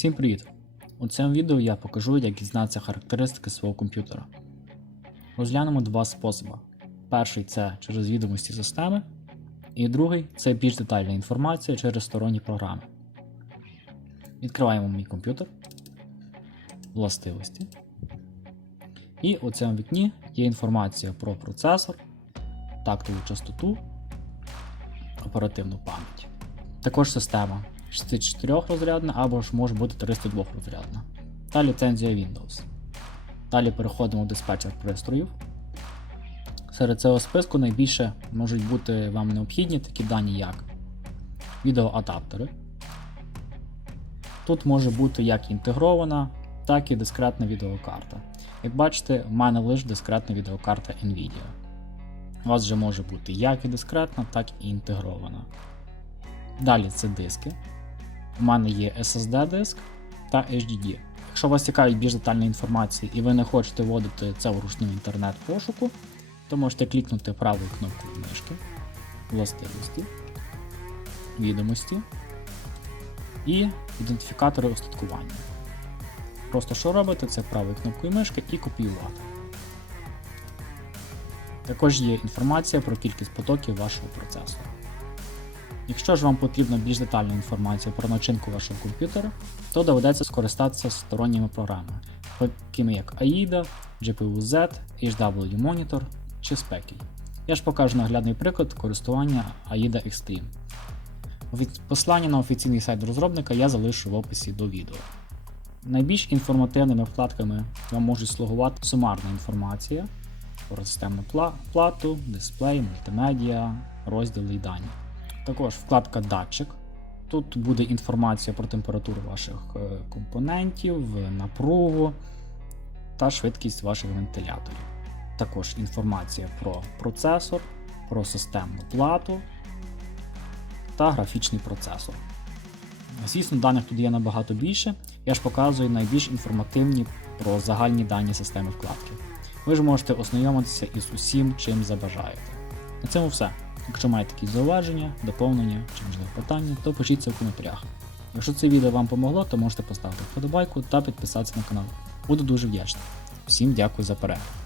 Всім привіт! У цьому відео я покажу, як дізнатися характеристики свого комп'ютера. Розглянемо два способи. Перший це через відомості системи, і другий це більш детальна інформація через сторонні програми. Відкриваємо мій комп'ютер, властивості. І у цьому вікні є інформація про процесор, тактову частоту, оперативну пам'ять. Також система 64 розрядна або ж може бути 302 розрядна. Та ліцензія Windows. Далі переходимо в диспетчер пристроїв. Серед цього списку найбільше можуть бути вам необхідні такі дані, як відеоадаптери. Тут може бути як інтегрована, так і дискретна відеокарта. Як бачите, в мене лише дискретна відеокарта Nvidia. У вас вже може бути як і дискретна, так і інтегрована. Далі це диски. У мене є SSD диск та HDD. Якщо вас цікавить більш детальна інформація і ви не хочете вводити це в ручну інтернет пошуку, то можете клікнути правою кнопкою мишки, властивості, відомості і ідентифікатори устаткування. Просто що робите, це правою кнопкою мишки і копіювати. Також є інформація про кількість потоків вашого процесора. Якщо ж вам потрібна більш детальна інформація про начинку вашого комп'ютера, то доведеться скористатися сторонніми програмами, такими як AIDA, GPU-Z, HW Monitor чи Specky. Я ж покажу наглядний приклад користування AIDA Extreme. Посилання на офіційний сайт розробника я залишу в описі до відео. Найбільш інформативними вкладками вам можуть слугувати сумарна інформація про системну плату, дисплей, мультимедіа, розділи і дані. Також вкладка датчик. Тут буде інформація про температуру ваших е, компонентів, напругу та швидкість ваших вентиляторів. Також інформація про процесор, про системну плату та графічний процесор. Звісно, даних тут є набагато більше. Я ж показую найбільш інформативні про загальні дані системи вкладки. Ви ж можете ознайомитися із усім, чим забажаєте. На цьому все. Якщо маєте якісь зауваження, доповнення чи можливо питання, то пишіть в коментарях. Якщо це відео вам помогло, то можете поставити вподобайку та підписатися на канал. Буду дуже вдячний. Всім дякую за перегляд.